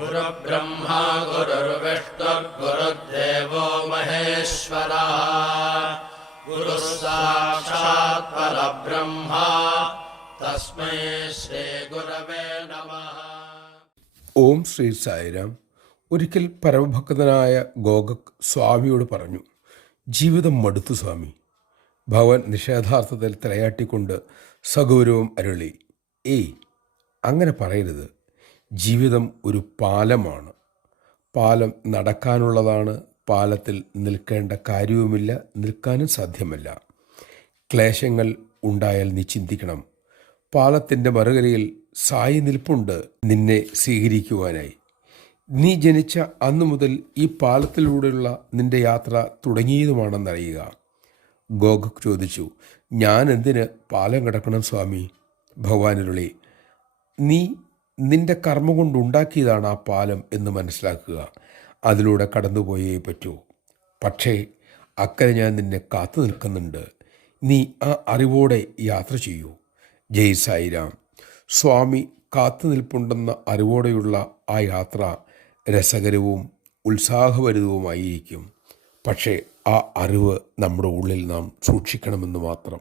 गुरुब्रह्मा മഹേശ്വര ഗുരു സാക്ഷാത് साक्षात् തസ്മൈ तस्मै ഗുരവേ नमः। ഓം ശ്രീ സായിരാം. ഒരിക്കൽ പരമഭക്തനായ ഗോഗക് സ്വാമിയോട് പറഞ്ഞു ജീവിതം മടുത്തു സ്വാമി. ഭവൻ നിഷേധാർത്ഥത്തിൽ തലയാട്ടിക്കൊണ്ട് സഗൗരവം അരുളി. ഏയ് അങ്ങനെ പറയരുത്. ജീവിതം ഒരു പാലമാണ്. പാലം നടക്കാനുള്ളതാണ്. പാലത്തിൽ നിൽക്കേണ്ട കാര്യവുമില്ല. നിൽക്കാനും സാധ്യമല്ല. ക്ലേശങ്ങൾ ഉണ്ടായാൽ നീ ചിന്തിക്കണം പാലത്തിന്റെ മറുകരയിൽ സായി നിൽപ്പുണ്ട് നിന്നെ സ്വീകരിക്കുവാനായി. നീ ജനിച്ച അന്നു മുതൽ ഈ പാലത്തിലൂടെയുള്ള നിന്റെ യാത്ര തുടങ്ങിയതുമാണെന്നറിയുക. ഗോഗക് ചോദിച്ചു ഞാൻ എന്തിന് പാലം കിടക്കണം സ്വാമി? ഭഗവാനുരുളി നീ നിന്റെ കർമ്മം കൊണ്ടുണ്ടാക്കിയതാണ് ആ പാലം എന്ന് മനസ്സിലാക്കുക. അതിലൂടെ കടന്നുപോയേ പറ്റൂ. പക്ഷേ അക്കരെ ഞാൻ നിന്നെ കാത്തു നിൽക്കുന്നുണ്ട്. നീ ആ അറിവോടെ യാത്ര ചെയ്യൂ. ജയ് സായിരാം. സ്വാമി കാത്തു നിൽപ്പുണ്ടെന്ന അറിവോടെയുള്ള ആ യാത്ര രസകരവും ഉത്സാഹഭരിതവുമായിരിക്കും. പക്ഷേ ആ അറിവ് നമ്മുടെ ഉള്ളിൽ നാം സൂക്ഷിക്കണമെന്ന് മാത്രം.